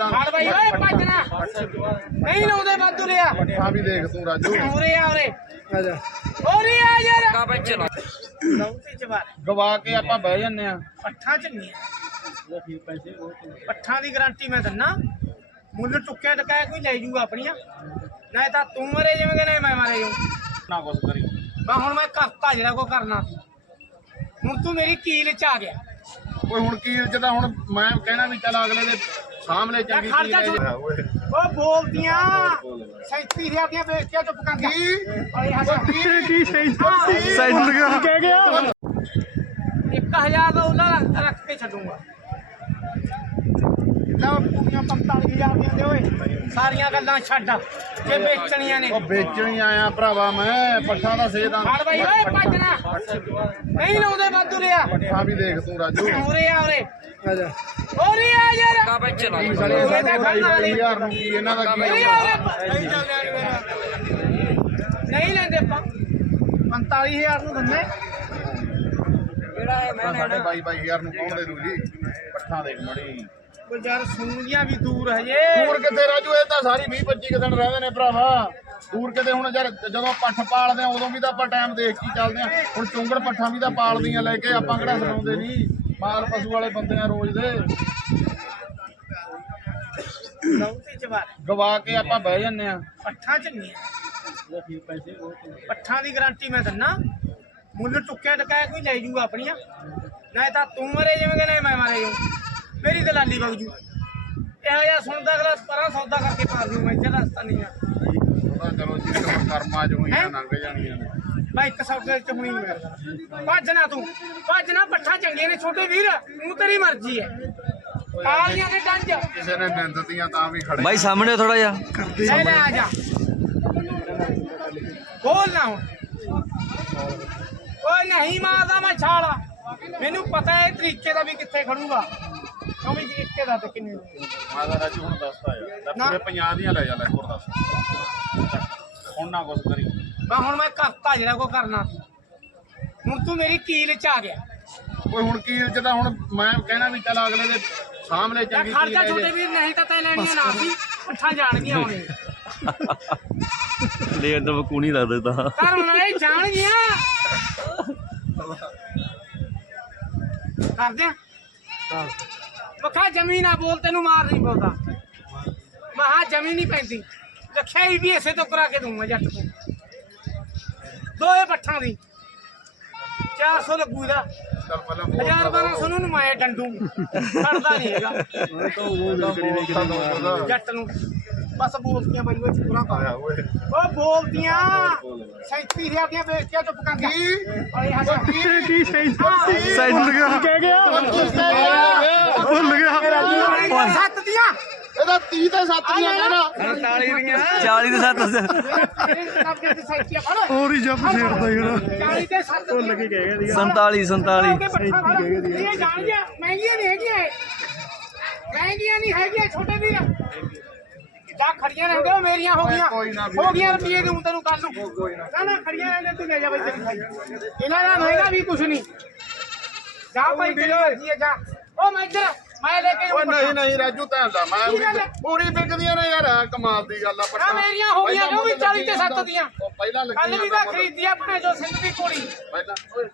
ਸੇਦਾਂ ਹੜ ਬਈ ਓਏ ਭੱਜਣਾ ਨਹੀਂ ਲਾਉਂਦੇ ਵਾਧੂ ਲਿਆ ਪੱਠਾ ਵੀ ਦੇਖ ਤੂੰ ਰਾਜੂ। ਉਰੇ ਆ ਉਰੇ। ਆ ਜਾ। ਉਰੇ ਆ ਯਾਰ। ਕਾ ਬੱਚੇ ਲਾ ਲੌਂਤੀ ਚਵਾਰ ਗਵਾ ਕੇ ਆਪਾਂ ਬਹਿ ਜੰਨੇ ਆ। ਪੱਠਾ ਚੰਗੀ ਪੱਠਾ ਦੀ ਗਾਰੰਟੀ ਮੈਂ ਦਿੰਨਾ। ਮੁੱਲ ਟੁੱਕਿਆ ਟਕਾਇਆ ਕੋਈ ਲੈ ਜੂਗਾ ਆਪਣੀਆਂ। ਨਾ ਤਾਂ ਤੂੰ ਮਰੇ ਜਾਵੇਂਗਾ ਨਾ ਮੈਂ ਮਾਰੇ ਜਾਊਂ। ਨਾ ਕੁਛ ਕਰੀ ਮੈਂ ਹੁਣ ਮੈਂ ਕਰਤਾ ਜਿਹੜਾ ਕੋ ਕਰਨਾ ਸੀ। ਹੁਣ ਤੂੰ ਮੇਰੀ ਕੀਲ ਚ ਆ ਗਿਆ। ਓਏ ਹੁਣ ਕੀ ਤਾਂ ਹੁਣ ਮੈਂ ਕਹਿਣਾ ਵੀ ਚੱਲ ਅਗਲੇ ਦੇ ਸਾਹਮਣੇ ਚੰਗੀ ਚੀਜ਼ ਲੈ ਓਏ। ਉਹ ਬੋਲਦੀਆਂ। 37000 ਦੀਆਂ ਵੇਚਤੀਆਂ ਚੁੱਪ ਕਰ ਜਾ ਕੀ? ਕੀ ਲਗਾ ਕਹਿ ਗਿਆ? 1000 ਦਾ ਉਹਨਾਂ ਰੱਖ ਕੇ ਛੱਡੂਗਾ। ਲਓ ਪੂਰੀਆਂ 45000 ਦੀਆਂ ਦੇ ਓਏ। ਸਾਰੀਆਂ ਗੱਲਾਂ ਛੱਡ ਜੇ ਵੇਚਣੀਆਂ ਨੇ। ਉਹ ਵੇਚਣ ਹੀ ਆਇਆ ਭਰਾਵਾ ਮੈਂ ਪੱਠਾ ਦਾ ਸੇਦਾਂ ਹੜ ਬਈ ਓਏ ਭੱਜਣਾ ਨਹੀਂ ਲਾਉਂਦੇ ਵਾਧੂ ਲਿਆ ਪੱਠਾ ਵੀ ਦੇਖ ਤੂੰ ਰਾਜੂ। ਉਰੇ ਆ ਉਰੇ। ਆ ਜਾ। ਉਰੇ ਆ ਯਾਰ। ਕਾ ਬੱਚੇ ਲਾ। ਕੀ ਸਾਲੇ ਉਰੇ ਤਾਂ ਖੜਨਾ ਨਹੀਂ। ਯਾਰ ਨੂੰ ਕੀ ਇਹਨਾਂ ਦਾ ਕੀ ਉਰੇ ਆ ਉਰੇ ਨਹੀਂ ਲੈਂਦੇ ਆਪਾਂ। 45000 ਨੂੰ ਦਿੰਦੇ। ਕਿਹੜਾ ਹੈ ਮੈਂ ਸਾਡੇ ਬਾਈ ਬਾਈ ਯਾਰ ਨੂੰ ਕੌਣ ਦੇ ਦੂ ਜੀ ਪੱਠਾ ਦੇਖ ਮੜੀ। ਯਾਰ ਸੂੰਦੀਆਂ ਵੀ ਦੂਰ ਹਜੇ। ਦੂਰ ਕਿੱਥੇ ਰਾਜੂ? ਇਹ ਤਾਂ ਸਾਰੀ 20 25 ਦਿਨ ਰਹਿੰਦੇ ਨੇ ਭਰਾਵਾ। ਦੂਰ ਕਿਤੇ ਹੁਣ ਯਾਰ ਜਦੋਂ ਪੱਠ ਪਾਲਦੇ ਆ ਉਦੋਂ ਵੀ ਤਾਂ ਆਪਾਂ ਟਾਈਮ ਦੇਖ ਕੇ ਚੱਲਦੇ ਆ। ਹੁਣ ਚੁੰਗੜ ਪੱਠਾਂ ਵੀ ਤਾਂ ਪਾਲਦੀਆਂ ਲੈ ਕੇ ਆਪਾਂ ਕਿਹੜਾ ਸੁਣਾਉਂਦੇ ਨਹੀਂ ਮਾਲ ਪਸ਼ੂ ਵਾਲੇ ਬੰਦੇ ਆ ਰੋਜ਼ ਦੇ। ਗਵਾ ਕੇ ਆਪਾਂ ਬਹਿ ਜੰਨੇ ਆ। ਪੱਠਾ ਚੰਗੀਆਂ ਪੱਠਾਂ ਦੀ ਗਾਰੰਟੀ ਮੈਂ ਦਿੰਨਾ। ਮੁੱਲ ਟੁੱਕਿਆ ਟਕਾਇਆ ਕੋਈ ਲੈ ਜੂਗਾ ਆਪਣੀਆਂ। ਨਾ ਤਾਂ ਤੂੰ ਮਰੇ ਜਾਵੇਂਗਾ ਨਾ ਮੈਂ ਮਾਰੇ ਜਾਊਂ। ਮੇਰੀ ਦਲਾਲੀ ਵਗ ਜੂ। ਇਹੋ ਜਿਹਾ ਸੁਣਦਾ ਅਗਲਾ ਪਰਾਂ ਸੌਦਾ ਕਰਕੇ ਪਾਰ ਜੂ ਮੈਂ ਇੱਥੇ ਰਸਤਾ ਨਹੀਂ ਆ। ਉਹਦਾ ਚਲੋ ਜੀ ਕਰਮਾਂ ਚ ਹੋਈਆਂ ਲੰਘ ਜਾਣੀਆਂ ਨੇ। ਮੈਂ ਇੱਕ ਸੌਦੇ ਚ ਹੁਣੀ ਨਹੀਂ ਕਰਦਾ ਭੱਜ ਨਾ ਤੂੰ ਭੱਜ ਨਾ ਪੱਠਾ ਚੰਗੀਆਂ ਨੇ ਛੋਟੇ ਵੀਰ ਤੂੰ ਤੇਰੀ ਮਰਜ਼ੀ ਹੈ ਆਲੀਆਂ ਦੇ ਡੰਜ। ਕਿਸੇ ਨੇ ਨਿੰਦਤੀਆਂ ਤਾਂ ਵੀ ਖੜੇ ਬਾਈ ਸਾਹਮਣੇ ਥੋੜਾ ਜਿਹਾ। ਲੈ ਲੈ ਆ ਜਾ। ਬੋਲ ਨਾ ਹੁਣ। ਓਏ ਨਹੀਂ ਮਾਰਦਾ ਮੈਂ ਛਾਲਾ। ਮੈਨੂੰ ਪਤਾ ਹੈ ਇਹ ਤਰੀਕੇ ਦਾ ਵੀ ਕਿੱਥੇ ਖੜੂਗਾ। ਕਿਉਂ ਵੀ ਇੱਕੇ ਦਾ ਤੇ ਕਿੰਨੇ ਮੈਂ ਤਾਂ ਰਾਜੂ ਹੁਣ ਦੱਸਦਾ ਯਾਰ। ਲੈ ਨਾ। ਪੂਰੇ 50 ਦੀਆਂ ਲੈ ਜਾ ਲੈ ਹੋਰ ਦੱਸ। ਹੁਣ ਨਾ ਕੁਛ ਕਰੀ। ਮੈਂ ਹੁਣ ਮੈਂ ਕਰਤਾ ਜਿਹੜਾ ਕੋ ਕਰਨਾ ਸੀ। ਹੁਣ ਤੂੰ ਮੇਰੀ ਕੀਲ ਚ ਆ ਗਿਆ। ਓਏ ਹੁਣ ਕੀ ਚ ਤਾਂ ਹੁਣ ਮੈਂ ਕਹਿਣਾ ਵੀ ਚੱਲ ਅਗਲੇ ਦੇ ਸਾਹਮਣੇ ਜਾਂ ਚੰਗੀ ਖਰਚਾ ਚੀਜ਼ ਲੈ ਛੋਟੇ ਵੀਰ ਨਹੀਂ ਤਾਂ ਤੈ ਲੈਣੀਆਂ ਨਾ ਸੀ। ਉੱਠਾਂ ਜਾਣਗੀਆਂ ਹੁਣੇ ਲੈ ਤਾਂ ਬਕੂਣੀ ਲੱਗਦਾ ਤਾਂ ਘਰ ਵਾਲੇ ਜਾਣਗੀਆਂ। ਕਰਦੇ ਆ। ਵਖਾ ਜ਼ਮੀਨ ਆ ਬੋਲ ਤੈਨੂੰ ਮਾਰ ਨਹੀਂ ਪਉਂਦਾ। ਮਹਾ ਜ਼ਮੀਨ ਨਹੀਂ ਪੈਂਦੀ। ਰੱਖਿਆ ਹੀ ਵੀ ਇਸੇ ਤੋਂ ਕਰਾ ਕੇ ਦੂੰਗਾ ਜੱਟ ਤੋਂ। ਦੋਏ ਪੱਠਾਂ ਦੀ। 400 ਲੱਗੂ ਇਹਦਾ। ਚੱਲ ਪਹਿਲਾਂ ਬੋਲ 1000 1200 ਨੂੰ ਮੈਂ ਡੰਡੂ। ਛੱਡਦਾ ਨਹੀਂ ਹੈਗਾ। ਜੱਟ ਨੂੰ। ਬਸ ਬੋਲਦੀਆਂ ਬਈ ਉਹ ਪੂਰਾ ਪਾ ਉਹ ਬੋਲਦੀਆਂ 37000 ਦੀਆਂ ਵੇਚਤੀਆਂ ਚੁੱਪ ਕਰ ਜਾ ਓਏ ਹੱਸ ਕੀ? ਸਹੀ ਸਾਈਡ ਲਗਾ ਕਹਿ ਗਿਆ ਭੁੱਲ ਗਿਆ ਸੱਤ ਦੀਆਂ ਇਹਦਾ 30 ਤੇ 7 ਦੀਆਂ ਕਹਿਣਾ 40 ਦੇ 7 ਕਬਜੇ ਦੀ ਸਾਈਕੀਆਂ ਫੜ। ਹੋਰ ਹੀ ਜੰਪ ਛੇੜਦਾ ਜਿਹੜਾ 40 ਤੇ 7 ਭੁੱਲ ਕੇ ਗਏ 47 47 ਇਹ ਜਾਣੀਆਂ ਮਹਿੰਗੀਆਂ ਨਹੀਂ ਹੈਗੀਆਂ ਇਹ। ਮਹਿੰਗੀਆਂ ਨਹੀਂ ਹੈਗੀਆਂ ਛੋਟੇ ਵੀਰ ਜਾ ਖੜੀਆਂ ਰਹਿੰਦੇ ਉਹ ਮੇਰੀਆਂ ਹੋ ਗਈਆਂ। ਹੋ ਗਈਆਂ ਰੁਪਏ ਦੂੰ ਤੈਨੂੰ ਕੱਲ ਨੂੰ। ਨਾ। ਨਾ ਖੜੀਆਂ ਰਹਿੰਦੇ ਤੂੰ ਲੈ ਜਾ ਬਈ ਤੇਰੀ ਖਾਈ ਇਹਨਾਂ ਦਾ ਮਹਿੰਗਾ ਵੀ ਕੁਛ ਨਹੀਂ। ਜਾ ਭਾਈ ਹੈ ਜਾ। ਉਹ ਮੈਂ ਇੱਧਰ ਮੈਂ ਲੈ ਕੇ ਜਾਊਂ ਨਹੀਂ ਨਹੀਂ ਰਾਜੂ ਤਾਂ ਦਾ ਮੈਂ? ਪੂਰੀ ਵਿਕਦੀਆਂ ਨੇ ਯਾਰ ਆਹ ਕਮਾਲ ਦੀ ਗੱਲ ਆ ਆ ਮੇਰੀਆਂ ਹੋ ਗਈਆਂ ਉਹ ਵੀ 40 ਤੇ 7 ਦੀਆਂ। ਉਹ ਪਹਿਲਾਂ ਕੱਲ ਲੱਗੀਆਂ ਵੀ ਤਾਂ ਖਰੀਦੀ ਆਪਣੇ ਜੋ ਸਿੰਘ ਦੀ ਕੋੜੀ। ਪਹਿਲਾਂ ਓਏ